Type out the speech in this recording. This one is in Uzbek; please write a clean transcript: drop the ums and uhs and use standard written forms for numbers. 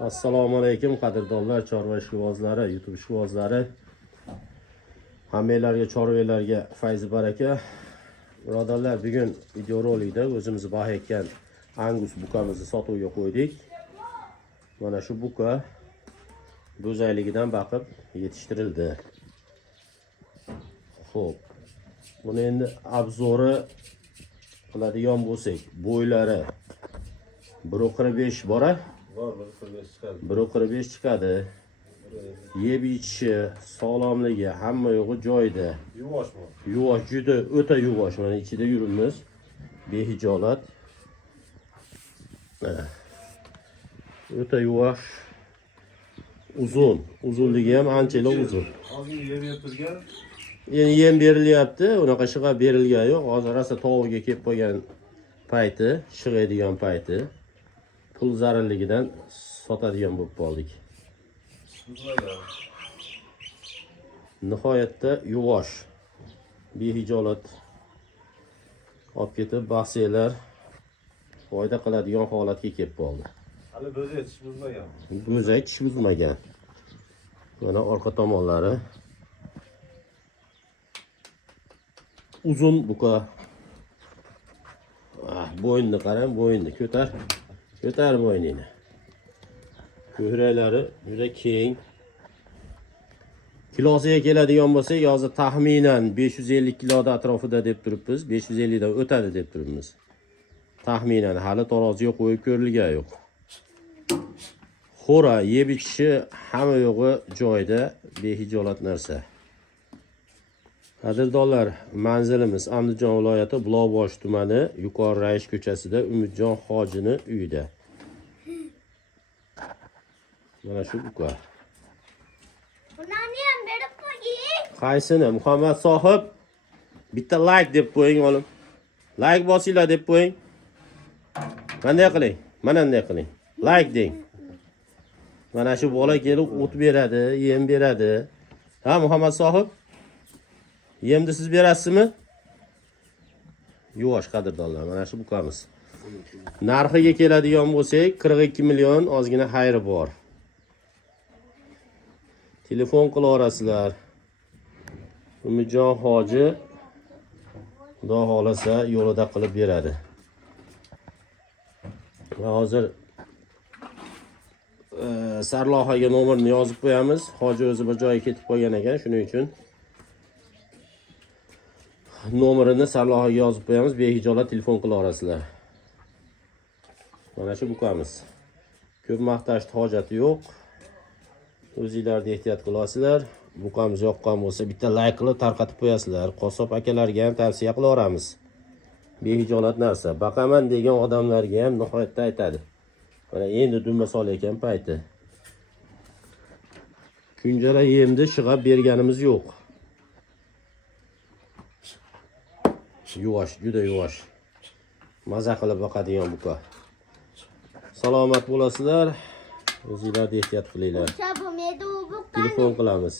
Assalomu alaykum qadrdonlar, chorva ishqibozlari, YouTube ishqibozlari. Hammalarga, chorvalarga fayzi baraka. Birodarlar, bugun videorolikda o'zimiz bahayotgan Angus bukamizni sotuvga qo'ydik. Mana shu buka bo'zayligidan baqib yetishtirildi. Xo'p. Buni endi obzori qiladigan bo'lsak, bo'ylari 1.45 bora. 1.45 chiqadi. Yeb ichishi, sog'lomligi hamma yo'g'i joyida. Yuvoshmi? Yuvosh, juda o'ta yuvosh. Mana ichida yuribmiz. Behijolat. O'ta yuvosh. Uzun. Uzunligi ham anchalar uzun. Hozir yeb turgan. Endi yem berilyapti. Unaqa shig'ab berilgan yo'q. Hozir rosa tovuga kelib qolgan payti, shig'aydigan payti. Pul zararligidan sotadigan bo'lib qoldik. Nihoyatda yuvosh. Behijolat olib ketib bahsiylar foyda qiladigan holatga kelib qoldi. Hali bo'zak tish buzmagan. Bo'zak tish buzmagan. Mana orqa tomonlari uzun buka. Bo'ynini qarang, bo'ynini ko'tar. Ko'tar bo'ynini. Ko'hraklari juda keng. Kilosiga keladigan bo'lsak, hozir taxminan 550 kiloda atrofida deb turibmiz. 550 dan o'tadi deb turibmiz. Taxminan hali taroziga qo'yib ko'rilgan yo'q. Xo'ra, yeb ichishi hamma yo'g'i joyida, behijolat narsa. Qadrdonlar, manzilimiz Andijon viloyati Buloqboshi tumani, Yuqori Rayish ko'chasida Umidjon hojini uyida. Mana shu buka. Bunani ham berib qo'ying. Qaysini? Muhammad sohib, bitta like deb qo'ying olim. Like bosinglar deb qo'ying. Qanday qiling? Mana bunday qiling. Like deng. Mana shu bola kelib o't beradi, yem beradi. Ha, Muhammad sohib? Yemni siz berasizmi? Yuvosh qadrdonlar, mana shu bukamiz. Narxiga keladigan bo'lsak, 42 million ozgina xayri bor. Telefon qilaverasizlar. Umidjon hoji xudo xolasa yo'lida qilib beradi. Va hozir sarlohaga nomerni yozib qo'yamiz. Hoji o'zi bir joyga ketib qolgan ekan, shuning uchun nomerini sarlohaga yozib qo'yamiz. Behijolat telefon qilaverasizlar. Mana shu bukamiz. Ko'p maqtashni hojati yo'q. O'zingizlarga ehtiyot qilasizlar. Buqamiz yoqqan bo'lsa bitta like qilib tarqatib qo'yasizlar. Qosob akalarga ham tavsiya qilaveramiz. Behijolat narsa. Baqaman degan odamlarga ham nihoyatda aytadi. Mana endi dumba solayotgan payti. Kunjara yemni shig'ab berganimiz yo'q. Yuvosh, juda yuvosh. Maza qilib boqadigan buka. Salomat bo'lasizlar. O'zingizlarga ehtiyot qilinglar. Telefon qilamiz.